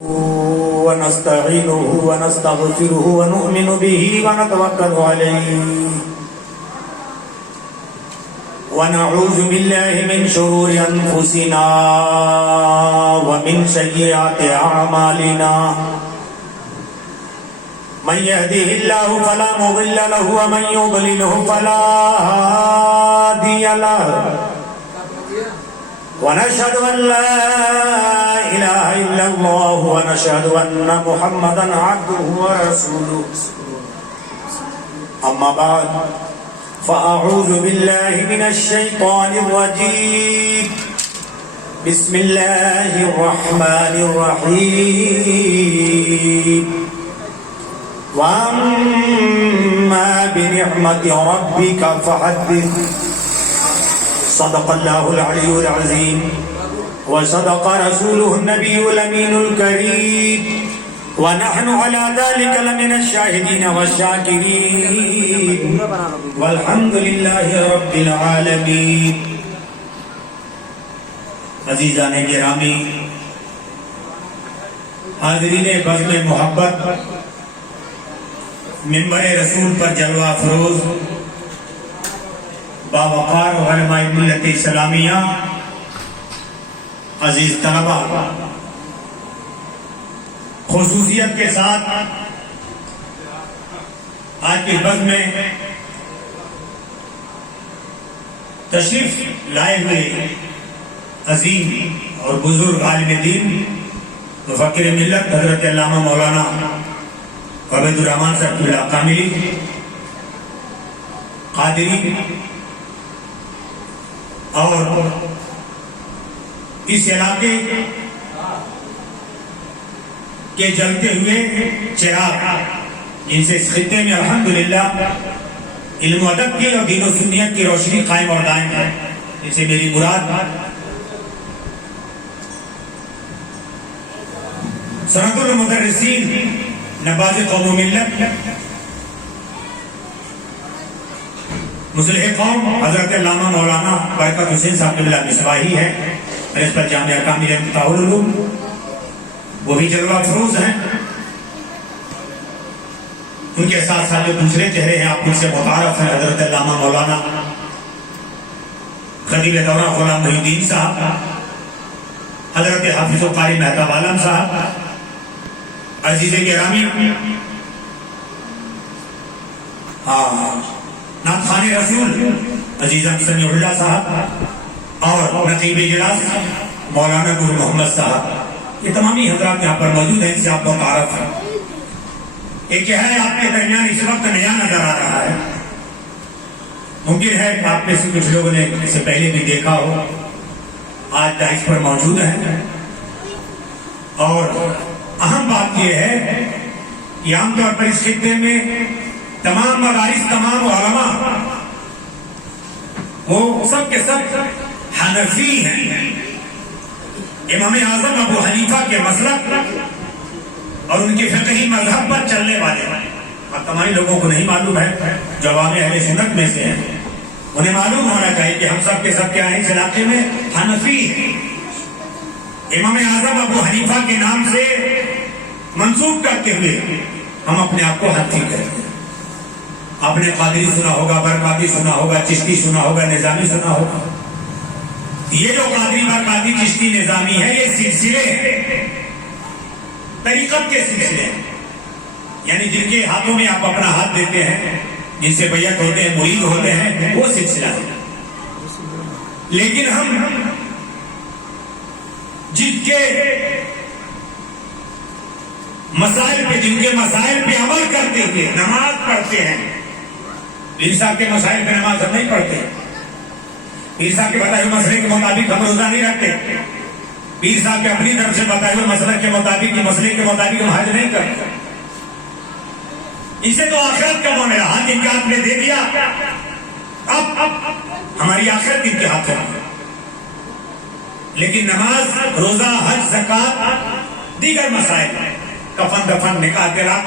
ونستعينه ونستغفره ونؤمن به ونتوكل عليه ونعوذ بالله من شرور أنفسنا ومن سيئات أعمالنا من يهده الله فلا مضل له ومن يضلله فلا هادي له ونشهد أن لا إله إلا الله ونشهد أن محمدا عبده ورسوله أما بعد فأعوذ بالله من الشيطان الرجيم بسم الله الرحمن الرحيم وأما بنعمة ربك فحدث صدق الله العلي العظيم وصدق رسوله النبي الأمين الكريم ونحن على ذلك لمن الشاهدين والشاكرين والحمد لله رب العالمين. عزیزان گرامی، حاضرین بزم محبت، منبر رسول پر جلوہ افروز باوقار علماء ملت اسلامیہ، عزیز طلبہ، خصوصیت کے ساتھ آج کے بزم میں تشریف لائے ہوئے عظیم اور بزرگ عالم دین مفکر ملت حضرت علامہ مولانا عبید الرحمن صاحب اللہ کاملی قادری اور اس علاقے کے جلتے ہوئے چراغ، جن سے اس خطے میں الحمدللہ علم و ادب کی اور دین و سنیت کی روشنی قائم اور دائم ہے. ان سے میری مراد سند المدرسین نباز قوم و ملت مصلح قوم حضرت علامہ مولانا برکت حسین صاحب اللہ مصباحی ہے، اس پر جامعہ کامل انفتاح العلوم، وہ بھی جلوہ افروز ہیں. ان کے ساتھ ساتھ جو دوسرے چہرے ہیں آپ ان سے متعارف ہیں، حضرت علامہ مولانا خطیب دورہ غلام محی الدین صاحب، حضرت حافظ و قاری مہتاب عالم صاحب. عزیز گرامی، نعت خوان رسول عزیزم سمیع اللہ صاحب اور نقیب اجلاس مولانا نور محمد صاحب، یہ تمامی حضرات یہاں پر موجود ہیں، ان سے آپ کو تعارف ہے. ایک چہرہ آپ کے درمیان اس وقت نیا نظر آ رہا ہے. ممکن ہے کہ آپ میں سے کچھ لوگوں نے اسے پہلے بھی دیکھا ہو، آج داعش پر موجود ہیں. اور اہم بات یہ ہے کہ عام طور پر اس خطے میں تمام مدارس، تمام علماء وہ سب کے سب حنفی ہیں. امام اعظم ابو حنیفہ کے مسلک اور ان کے فقہی مذہب پر چلنے والے ہیں. اور تمام لوگوں کو نہیں معلوم ہے، جو عوام اہل سنت میں سے ہیں، انہیں معلوم ہونا چاہیے کہ ہم سب کے سب کیا ہیں اس علاقے میں حنفی ہیں. امام اعظم ابو حنیفہ کے نام سے منسوب کرتے ہوئے ہم اپنے آپ کو حنفی کرتے ہیں. آپ نے قادری سنا ہوگا، برکاتی سنا ہوگا، چشتی سنا ہوگا، نظامی سنا ہوگا. یہ جو قادری، برکاتی، چشتی، نظامی ہے، یہ سلسلے ہیں، طریقت کے سلسلے ہیں. یعنی جن کے ہاتھوں میں آپ اپنا ہاتھ دیتے ہیں، جن سے بیعت ہوتے ہیں، مرید ہوتے ہیں، وہ سلسلہ ہے. لیکن ہم جن کے مسائل پہ عمل کرتے ہوئے نماز پڑھتے ہیں، پیر صاحب کے مسائل پہ نماز ہم نہیں پڑھتے، پیر صاحب کے بتائے ہوئے مسئلے کے مطابق ہم روزہ نہیں رکھتے، پیر صاحب کے اپنی طرف سے بتائے ہوئے مسئلے کے مطابق ہم حج نہیں کرتے. اسے تو آخرت کا معاملہ ہے، ہاتھ ان کے ہاتھ میں دے دیا، اب ہماری آخرت ان کے ہاتھ ہے. لیکن نماز، روزہ، حج، زکات، دیگر مسائل، کفن دفن، نکاح طلاق،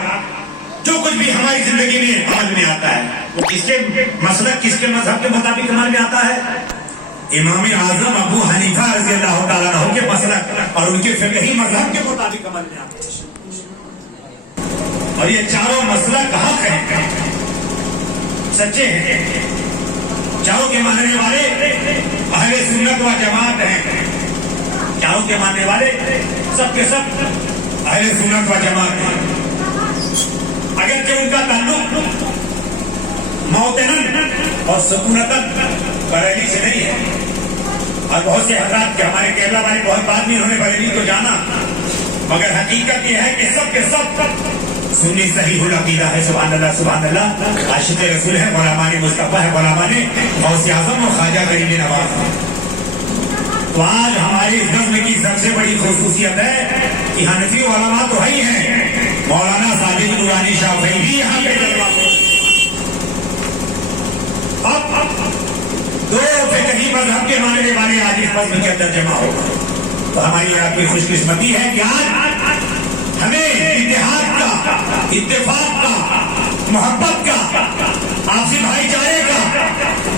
جو کچھ بھی ہماری زندگی میں عمل میں آتا ہے، وہ کس کے مسلک، کس کے مذہب کے مطابق عمل میں آتا ہے؟ امام اعظم ابو حنیفہ رضی اللہ تعالیٰ عنہ کے مسلک اور ان کے فقہی مذہب کے مطابق عمل میں آتے ہیں، اور یہ چاروں مسلک حق ہیں، سچے ہیں، چاروں کے ماننے والے اہل سنت و جماعت ہیں، چاروں کے ماننے والے سب کے سب اہل سنت و جماعت ہیں، اگرچہ ان کا تعلق موتنن اور سکونتن بریلی سے نہیں ہے، اور بہت سے حضرات کے ہمارے کیرلا والے بہت بعد میں انہوں نے بریلی کو جانا، مگر حقیقت یہ ہے کہ سب کے سب سنی صحیح العقیدہ ہے، سبحان اللہ سبحان اللہ، عاشق رسول ہے، غلامان مصطفیٰ ہے، غلامان غوث اعظم و خواجہ غریب نواز ہے۔ تو آج ہماری اس نظم کی سب سے بڑی خصوصیت ہے کہ حنفی علماء تو ہی ہیں، مولانا ساجد نورانی شافعی بھی یہاں پہ جلوہ ہو۔ اب دو فقہی مذہب کے ماننے والے آج اس نظم کے اندر جمع ہو گئے، تو ہماری آپ کی خوش قسمتی ہے کہ آج ہمیں اتحاد کا، اتفاق کا، محبت کا، آپسی بھائی چارے کا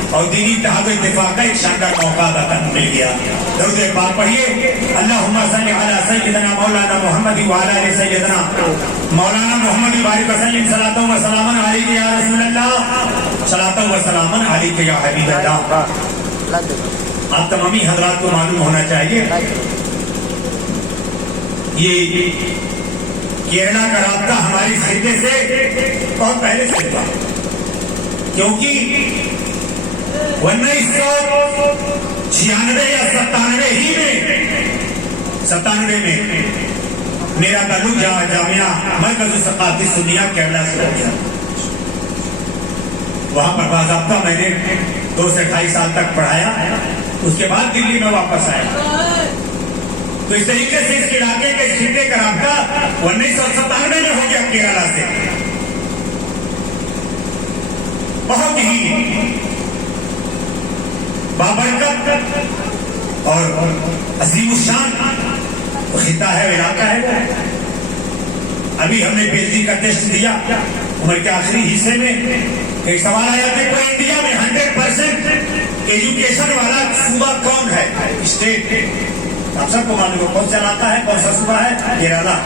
اور دینی اتحاد و اتفاق کا ایک شاندار موقع عطا مل گیا۔ درود پاک پڑھیے، اللہم صلی علی سیدنا مولانا محمد وعلی آل سیدنا مولانا محمد بارک وسلم، صلاۃ و سلام علیک یا رسول اللہ، صلاۃ و سلام علیک یا حبیب اللہ۔ آپ تمامی حضرات کو معلوم ہونا چاہیے یہ کیرلا کا رابطہ ہماری خطے سے بہت پہلے سے تھا، کیونکہ 1996 یا 97 میں میرا تعلق جامعہ مرکز ثقافتی سنیہ کیرلا سے ہو گیا۔ وہاں پر باضابطہ میں نے 2 سے 2.5 سال تک پڑھایا، اس کے بعد دلی میں واپس آیا۔ تو اس طریقے سے اس علاقے کے خطے کا رابطہ 1997 میں ہو گیا کیرلا سے۔ بہت ہی بابرکت اور عظیم الشان خطہ ہے، علاقہ ہے۔ ابھی ہم نے PhD کا ٹیسٹ دیا عمر کے آخری حصے میں، ایک سوال آیا کہ پورے انڈیا میں 100% ایجوکیشن والا صوبہ کون ہے، اسٹیٹ؟ آپ سب کو معلوم ہے کون سا علاقہ ہے، کون سا صوبہ ہے؟ کیرلا۔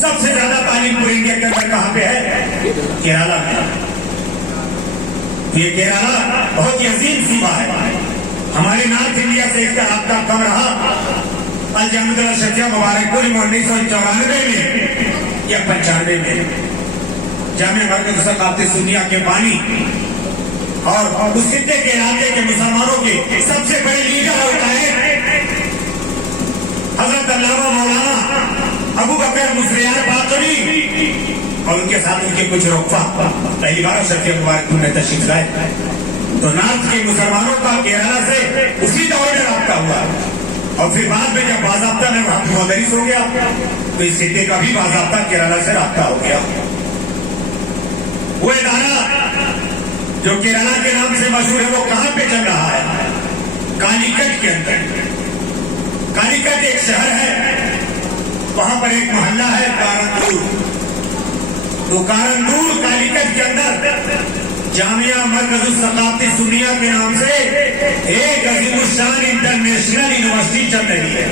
سب سے زیادہ تعلیم پورے انڈیا کے اندر کہاں پہ ہے؟ کیرلا میں۔ یہ کیرلا بہت ہی عظیم صوبہ ہے، ہمارے نارتھ انڈیا سے اس کا رابطہ کم رہا۔ الجامعۃ الاشرفیہ مبارک پور 1994 میں یا 95 میں جامعہ مرکز ثقافتی سنیہ کے بانی اور اس خطے کے علاقے کے مسلمانوں کے سب سے بڑے لیڈر اور قائد حضرت علامہ مولانا ابو بکر مسریار باقری اور ان کے ساتھ ان کے کچھ رفقا پہلی بار اشرفیہ مبارک پور میں تشریف لائے۔ تو نارتھ کے مسلمانوں کا کیرلا سے اسی دور میں رابطہ ہوا، اور پھر بعد میں جب باضابطہ میں وہاں مدرس ہو گیا تو اس خطے کا بھی باضابطہ کیرلا سے رابطہ ہو گیا۔ وہ ادارہ جو کیرلا کے نام سے مشہور ہے وہ کہاں پہ چل رہا ہے؟ کالیکٹ کے اندر۔ کالیکٹ ایک شہر ہے، وہاں پر ایک محلہ ہے کارندور۔ تو کارندور کالیکٹ کے اندر جامعہ مرکز الثقافتی سنیہ کے نام سے ایک عظیم الشان انٹرنیشنل یونیورسٹی چل رہی ہے۔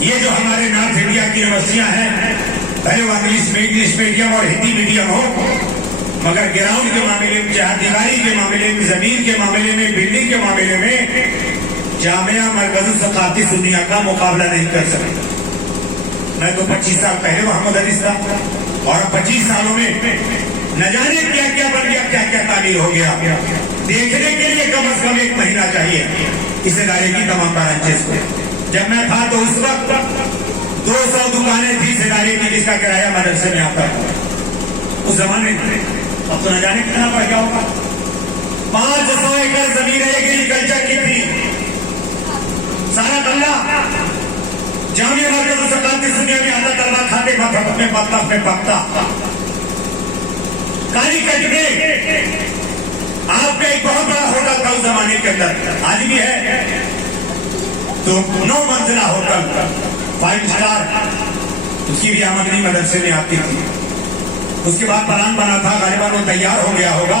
یہ جو ہمارے نارتھ انڈیا کی یونیورسٹیاں ہیں، پہلے وہ انگلش میڈیم اور ہندی میڈیم ہو، مگر گراؤنڈ کے معاملے میں، چہردیواری کے معاملے میں، زمین کے معاملے میں، بلڈنگ کے معاملے میں جامعہ مرکز الثقافتی سنیہ کا مقابلہ نہیں کر سکتے۔ میں تو 25 سال پہلے وہاں مدرس تھا، اور 25 سالوں میں نہ جانے کیا کیا بن گیا، کیا کیا تعمیر ہو گیا۔ دیکھنے کے لیے کم از کم 1 مہینہ چاہیے اس ادارے کی تمام برانچز کو۔ جب میں تھا تو اس وقت 200 دکانیں تھی اس ادارے کی، جس کا کرایہ مدرسے میں آتا تھا اس زمانے میں۔ اب تو نہ جانے کتنا پڑ گیا ہوگا۔ 500 ایکڑ زمین ایگریکلچر کی تھی، سارا غلہ جامعہ مرکز الثقافتی سنیہ میں آتا، طلبہ کھاتے میں پکتا۔ کالیکٹ میں آپ کا ایک بہت بڑا ہوٹل تھا اس زمانے کے اندر، آج بھی ہے، تو 9 منزلہ ہوٹل 5 اسٹار، اس کی بھی آمدنی مدرسے میں آتی تھی۔ اس کے بعد پلان بنا تھا، غالباً وہ تیار ہو گیا ہوگا،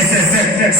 SSF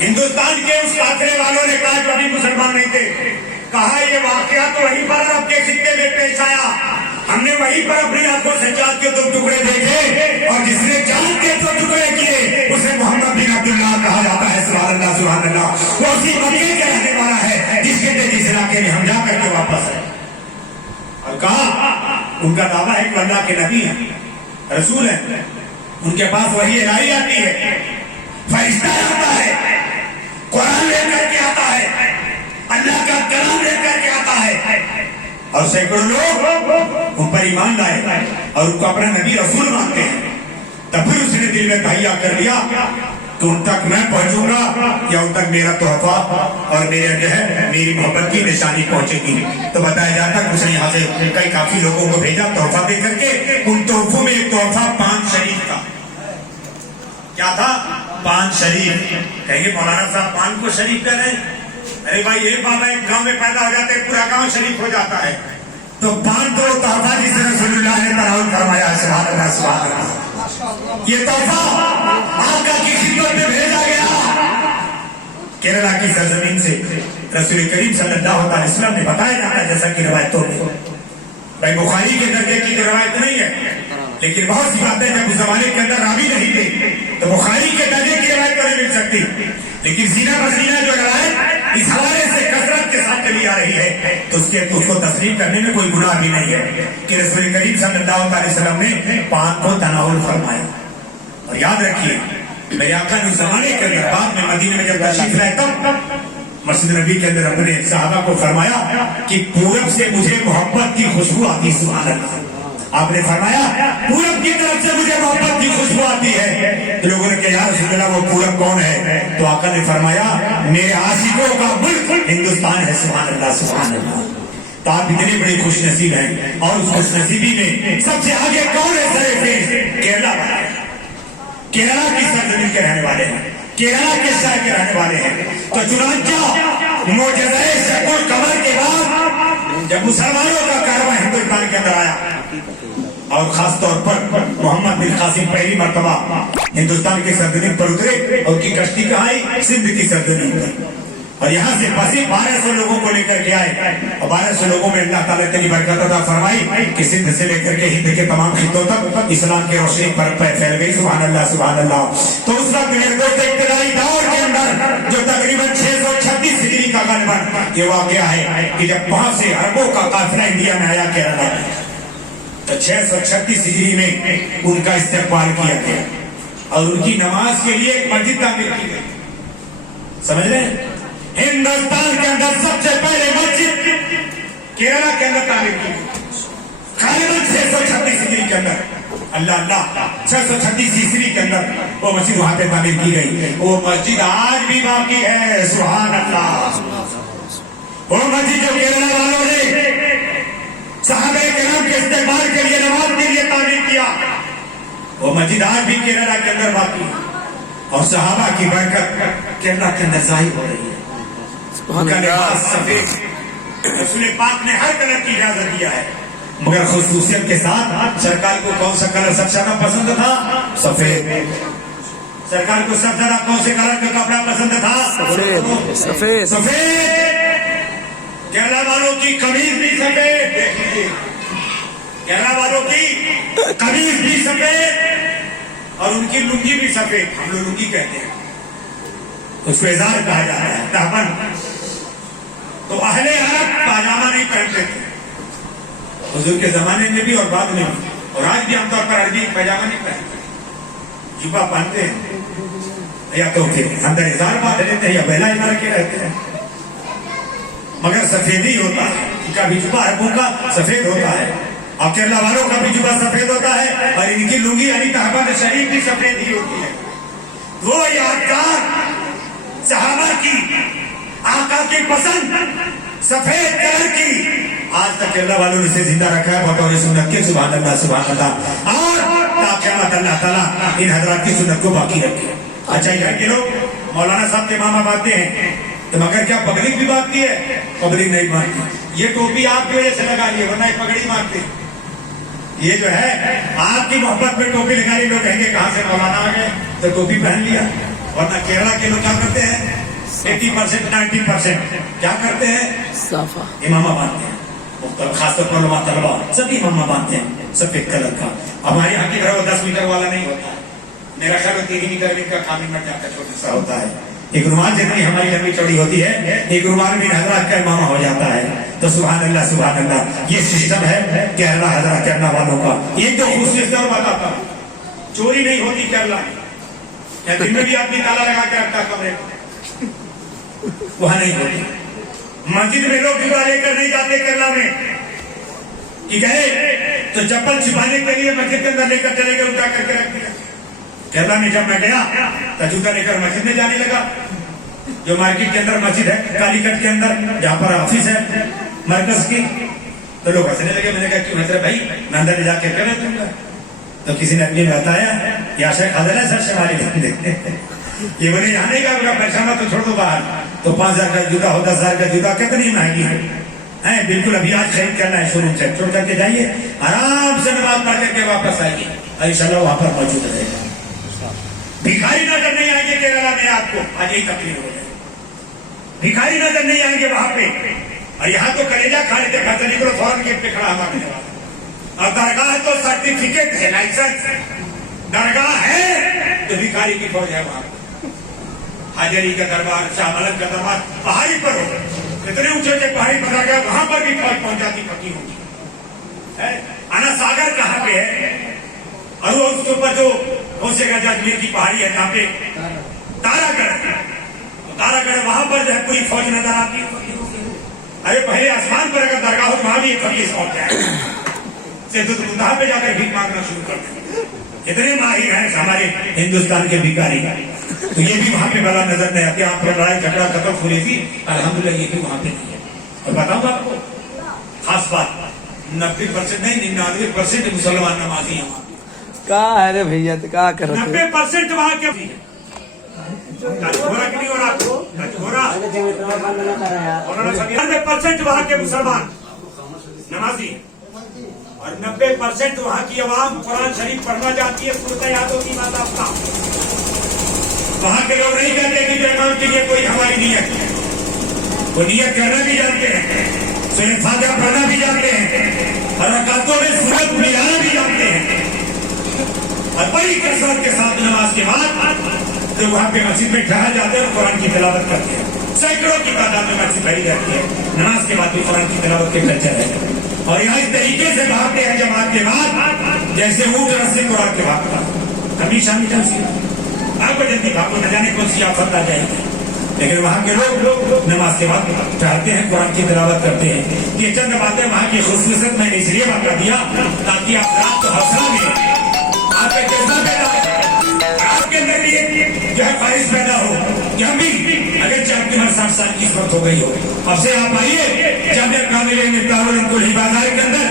ہندوستان کے اس قافلے والوں نے کہا جو ابھی مسلمان نہیں تھے، کہا یہ واقعہ تو وہیں پر عرب کے خطے میں پیش آیا، ہم نے وہیں پر اپنی آنکھوں سے چاند کے 2 ٹکڑے دیکھے، اور جس نے چاند کے 2 ٹکڑے کیے اسے محمد بن عبداللہ کہا جاتا ہے۔ سبحان اللہ سبحان اللہ۔ وہ اسی مکے کا رہنے والا ہے جس کے جس علاقے میں ہم جا کر کے واپس آئے۔ اور کہا ان کا دعویٰ ہے کہ اللہ کے نبی ہیں، رسول ہیں، ان کے پاس وحی الہی آتی ہے، فرشتہ آتا ہے، قرآن لے کر کے آتا ہے، اللہ کا کلام لے کر کے آتا ہے، اور سینکڑوں لوگ ان پر ایمان لائے اور ان کو اپنا نبی رسول مانتے ہیں۔ تب پھر اس نے دل میں تہیہ کر لیا کہ ان تک میں پہنچوں گا یا ان تک میرا تحفہ اور میرا جو ہے میری محبت کی نشانی پہنچے گی۔ تو بتایا جاتا کہ اس نے یہاں سے کئی کافی لوگوں کو بھیجا تحفہ دے کر کے۔ ان تحفوں میں ایک تحفہ پان شریف تھا۔ کیا تھا؟ پان شریف۔ کہیں گے مولانا صاحب پان کو شریف کہہ رہے ہیں؟ ارے بھائی ایک بابا ایک گاؤں میں پیدا ہو جاتے ہیں پورا گاؤں شریف ہو جاتا ہے۔ تو پان تو تحفہ جسے رسول اللہ نے تناول فرمایا، سبحان اللہ سبحان اللہ۔ یہ تحفہ آقا کی خدمت میں بھیجا گیا کیرلا کی سرزمین سے۔ رسول کریم صلی اللہ علیہ وسلم نے بتایا جاتا ہے جیسا کہ روایتوں میں، بھائی بخاری کے درجے کی روایت نہیں ہے لیکن بہت سی باتیں جب اس زمانے کے اندر راوی نہیں تھے تو بخاری کے درجے کی روایت تو نہیں مل سکتی، لیکن سینہ بسینہ جو روایت اس حوالے سے کثرت کے ساتھ چلی آ رہی ہے تو اس کو تسلیم کرنے میں کوئی گناہ بھی نہیں ہے کہ رسول کریم صلی اللہ علیہ وسلم نے پان کو تناول فرمایا۔ اور یاد رکھیے میرے آقا نے اس زمانے کے اندر بعد میں مدینے میں جب تشریف لائے تب مسجد نبی کے اندر اپنے صحابہ کو فرمایا کہ پورب سے مجھے محبت کی خوشبو آتی، سبحان اللہ۔ آپ نے فرمایا پورب کی طرف سے مجھے محبت کی خوشبو آتی ہے۔ تو لوگوں نے کہا یا رسول اللہ وہ پورب کون ہے؟ تو آقا نے فرمایا میرے عاشقوں کا ملک ہندوستان ہے، سبحان اللہ سبحان اللہ۔ تو آپ اتنے بڑے خوش نصیب ہیں، اور اس خوش نصیبی میں سب سے آگے کون ہے؟ سر فیض کیرلا والے، کیرلا کی سرزمین کے رہنے والے ہیں، کیرلا کے شہر کے رہنے والے ہیں۔ تو چنانچہ معجزہ شق القمر کے بعد جب مسلمانوں کا کارواں ہندوستان کے اندر آیا اور خاص طور پر محمد بن قاسم پہلی مرتبہ ہندوستان کی سرزمین پر اترے، اور کی کشتی کہاں آئی؟ سندھ کی سرزمین پر، اور یہاں سے پسی 1200 لوگوں کو لے کر کے آئے، اور 1200 لوگوں میں اللہ تعالیٰ اتنی برکت عطا فرمائی کہ سندھ سے لے کر کے ہند کے تمام خطوں تک اسلام کی روشنی پر پھیل گئی، سبحان اللہ سبحان اللہ۔ تو اس وقت میرے دوست ابتدائی دور کے اندر جو تقریباً 636 ہجری کا غالباً یہ واقعہ ہے کہ جب وہاں سے عربوں کا قافلہ انڈیا میں آیا کیرلا میں، تو 636 ہجری میں ان کا استقبال کیا گیا اور ان کی نماز کے لیے ایک مسجد تعمیر کی گئی۔ سمجھ رہے ہیں؟ ہندوستان کے اندر سب سے پہلے مسجد کیرلا کے اندر تعمیر کی گئی، غالباً 636 ہجری کے اندر، اللہ اللہ 636 عیسوی کے اندر وہ مسجد وہاں پہ تعمیر کی گئی۔ وہ مسجد آج بھی باقی ہے، سبحان اللہ۔ وہ مسجد جو کیرلا والوں نے صحابہ کرام کے استقبال کے لیے نماز کے لیے تعمیر کیا، وہ مسجد آج بھی کیرلا کے اندر باقی ہے، اور صحابہ کی برکت کیرلا کے اندر ظاہر ہو رہی ہے۔ ان کا لباس سفید، رسول پاک نے ہر کلر کی اجازت دیا ہے، مگر خصوصیت کے ساتھ سرکار کو کون سا کلر سب سے زیادہ پسند تھا؟ سفید۔ سرکار کو سب سے زیادہ کون سے کلر کا کپڑا پسند تھا؟ سفید۔ سفید۔ کیرلا والوں کی قمیض بھی سفید، دیکھ لیجیے، کیرلا والوں کی قمیض بھی سفید اور ان کی لنگی بھی سفید، ہم لوگ لنگی کہتے ہیں، اس کو ازار کہا جاتا ہے، تہبند۔ تو اہل عرب پاجامہ نہیں پہنتے تھے حضور کے زمانے میں بھی اور بعد میں بھی، اور آج بھی عام طور پر عربی پاجامہ نہیں پہنتے، جبہ پہنتے ہیں، یا تو پھر اندر ازار باندھ لیتے ہیں یا بیلا ازار کے رہتے ہیں، مگر سفید ہی ہوتا ہے۔ ان کا بھی جبہ عربوں کا سفید ہوتا ہے، اور کیرلا والوں کا بھی جبہ سفید ہوتا ہے، اور ان کی لنگی یعنی تہبند شریف بھی سفید ہی ہوتی ہے۔ وہ یادگار صحابہ کی، آقا کی پسند سفید کلر کی، آج تک کیرلا والوں نے اسے زندہ رکھا ہے بطور سنت کے، سبحان اللہ سبحان اللہ، اور تا قیامت اللہ تعالیٰ ان حضرات کی سنت کو باقی رکھے۔ اچھا یہ کہ لوگ مولانا صاحب کے ماما باندھتے ہیں، تو مگر کیا پگڑی بھی باندھتی ہے؟ پگڑی نہیں باندھتی۔ یہ ٹوپی آپ کی وجہ سے لگا لی ہے، ورنہ یہ پگڑی باندھتے۔ یہ جو ہے آپ کی محبت میں ٹوپی لگا لی، لوگ کہیں گے کہاں سے مولانا آ گئے تو ٹوپی پہن لیا، ورنہ کیرلا کے لوگ کیا کرتے ہیں 80% 90% کیا کرتے ہیں صافہ امامہ باندھتے ہیں، خاص طور پر علماء طلبا سب امامہ باندھتے ہیں سفید کلر کا. ہمارے یہاں کی طرح وہ 10 میٹر والا نہیں ہوتا ہے، میرا خیال 3 میٹر کا کام جا کر چھوٹا سا ہوتا ہے. ایک رومال جتنی ہماری لمبی چوڑی ہوتی ہے، ایک رومال بھی حضرات کا امامہ ہو جاتا ہے. تو سبحان اللہ سبحان اللہ، یہ سسٹم ہے کیرلا حضرات کیرلا والوں کا. ایک تو خصوصیت اور بتاتا ہوں، چوری نہیں ہوتی کیرلا میں، دن میں بھی آدمی تالا لگا کے رکھتا کمرے وہاں نہیں ہوتی. مسجد میں لوگ جوتا لے کر نہیں جاتے کیرلا میں، کہ گئے تو چپل چھپانے کے لیے مسجد کے اندر لے کر چلے گئے، اٹھا کر کے رکھ دیا. کیرلا میں جب میں گیا تو جوتا لے کر مسجد میں جانے لگا، جو مارکیٹ کے اندر مسجد ہے کالی کٹ کے اندر جہاں پر آفس ہے مرکز کی. تو لوگ ہنسنے لگے. میں نے کہا کیوں حضرت بھائی میں اندر لے جا کے کر دوں گا. تو کسی نے اپنی بتایا یا شیخ حضرت ہے سر شمالی بندے یہ بولے یہاں نہیں کہا پریشانہ تو چھوڑ دو باہر. تو 5,000 کا جوتا ہو 10,000 کا جوتا کتنی مہنگی ہے بالکل. ابھی آج خرید کرنا ہے شروع سے چھوڑ کر کے جائیے، آرام سے نماز پڑھ کر کے واپس آئیے، انشاءاللہ وہاں پر موجود رہے گا. بھکاری نظر نہیں آئیں گے کیرلا میں آپ کو، آج یہی تقریر ہو جائے. بھکاری نظر نہیں آئیں گے وہاں پہ. اور یہاں تو کلیجا کھا لیتے گھر سے نکلو فوراً گیٹ پہ کھڑا ہوا ملنے والا. اور درگاہ تو سرٹیفکیٹ ہے، لائسنس درگاہ ہے تو بھکاری کی فوج ہے وہاں. حاجری کا دربار، شاہ ملک کا دربار پہاڑی پر ہو، اتنے اونچے اونچے پہاڑی پر آ گیا، وہاں پر بھی فوج پہنچ جاتی پکی ہوگی. انا ساگر کہاں پہ ہے؟ اور وہ اس کے اوپر جو ہوسے گنج اجمیر کی پہاڑی ہے جہاں پہ تارا گڑھ، تارا گڑھ وہاں پر جو ہے پوری فوج نظر آتی ہے. ارے پہلے آسمان پر اگر درگاہ ہو وہاں بھی ایک فقیر پہنچ جائے، سیدۃ المنتہا پہ جا کر بھیک مانگنا شروع کر دیں. اتنے ماہر ہیں ہمارے ہندوستان کے بھکاری. تو یہ بھی وہاں پہ بلا نظر نہیں آتی. آپ پر لڑائی جھگڑا قتل خوری تھی، الحمدللہ یہ بھی وہاں پہ نہیں ہے. اور بتاؤں آپ کو خاص بات، 90% نہیں 99% مسلمان نمازی ہیں وہاں. کہاں ہے رے بھیا تو کہاں کر رہے 90% وہاں کے 90% وہاں کے مسلمان نمازی ہیں، اور 90% وہاں کی عوام قرآن شریف پڑھنا جاتی ہے، سورۃ یاد ہوتی ہے ماتا کا. وہاں کے لوگ نہیں کہتے کہ جو امام کے لیے کوئی ہماری نیت ہے، وہ نیت کرنا بھی جانتے ہیں، سورۃ فاتحہ پڑھنا بھی جانتے ہیں، اور رکعتوں میں سورت ملانا بھی جانتے ہیں. اور بڑی کثرت کے ساتھ نماز کے بعد جو وہاں پہ مسجد میں ٹھہر جاتے ہیں اور قرآن کی تلاوت کرتے ہیں. سینکڑوں کی تعداد میں مسجد بھری رہتی ہے، نماز کے بعد بھی قرآن کی تلاوت کے کلچر ہے. اور یہاں اس طریقے سے بھاگتے ہیں جماعت کے بعد جیسے اونٹ رس سے قرآن کے بھاگتا. ہمیشہ آپ کو جلدی بھاگو، نہ جانے کون سی آفت آ جائے گی. لیکن وہاں کے لوگ نماز کے بعد ٹہلتے ہیں، قرآن کی تلاوت کرتے ہیں. یہ چند باتیں وہاں کی خصوصیت میں نے اس لیے بتا دیا تاکہ آپ رات کو حوصلہ ملے، آپ کا جذبہ پیدا ہو، آپ کے اندر یہ جو ہے خواہش پیدا ہو کہ ہم بھی اگرچہ آپ کی عمر 60 سال کی اس وقت ہو گئی ہو، اب سے آپ آئیے جامعہ کامل مفتاح الکل بازار کے اندر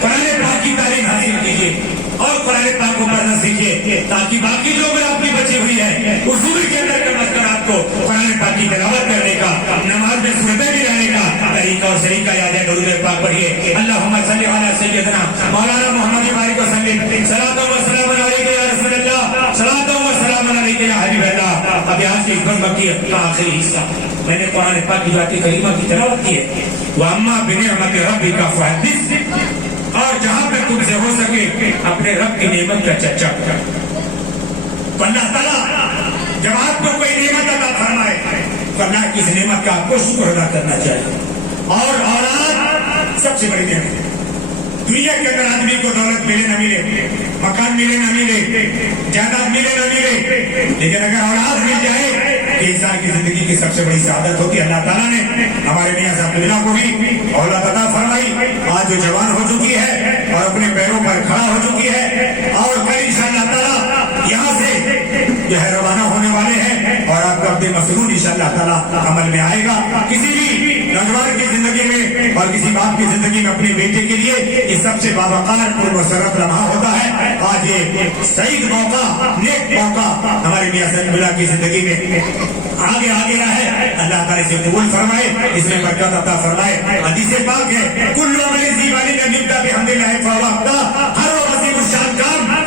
قرآن پاک کی تعلیم حاصل کیجیے اور قرآن پاک کو پڑھنا سیکھیے تاکہ باقی جو عمر آپ کی بچی ہوئی ہے اصول کے اندر کم از کم آپ کو قرآن پاک کی تلاوت کرنے کا، نماز میں سنتے بھی رہنے کا طریقہ اور سلیقہ یاد ہے. درود پاک پڑھیے. اللہم صلی علی سیدنا مولانا محمد بارک وسلم، صلاۃ و سلام علیک یا رسول اللہ، صلاۃ و سلام علیک یا حبیب اللہ. اب آج کی مکی کا آخری حصہ میں نے قرآن پاک کی ذات کریمہ کی تلاوت کی ہے. واما بنعمت ربک فحدث، اور جہاں پہ تم سے ہو سکے اپنے رب کی نعمت کا چرچا کر. اللہ تعالیٰ جب آپ کو کوئی نعمت عطا فرمائے تو اللہ کی اس نعمت کا آپ کو شکر ادا کرنا چاہیے. اور اولاد سب سے بڑی نعمت ہے. دنیا کے اندر آدمی کو دولت ملے نہ ملے، مکان ملے نہ ملے، جائیداد ملے نہ ملے، لیکن اگر اولاد مل جائے کہ انسان کی زندگی کی سب سے بڑی سعادت ہوتی ہے. اللہ تعالیٰ نے ہمارے میاں صاحب اللہ کو بھی اولاد عطا فرمائی. آج جو جوان ہو چکی ہے اور اپنے پیروں پر کھڑا ہو چکی ہے، اور کل انشاءاللہ تعالیٰ یہاں سے جو ہے روانہ ہونے والے ہیں، اور آپ کا عبد مسعود انشاءاللہ تعالیٰ عمل میں آئے گا. کسی بھی نوجوان کی زندگی میں اور کسی باپ کی زندگی میں اپنے بیٹے کے لیے یہ سب سے بابقار پر مسرت لمحہ ہوتا ہے. آج یہ سعید موقع، نیک موقع ہمارے میاں صاحب اللہ کی زندگی میں آگے رہے. اللہ تعالیٰ سے قبول فرمائے، اس میں برکت عطا فرمائے. حدیث پاک ہے کل عمل زیبانی میں ملتا بحمد اللہ فہو افضل، ہر وہ عظیم الشان کام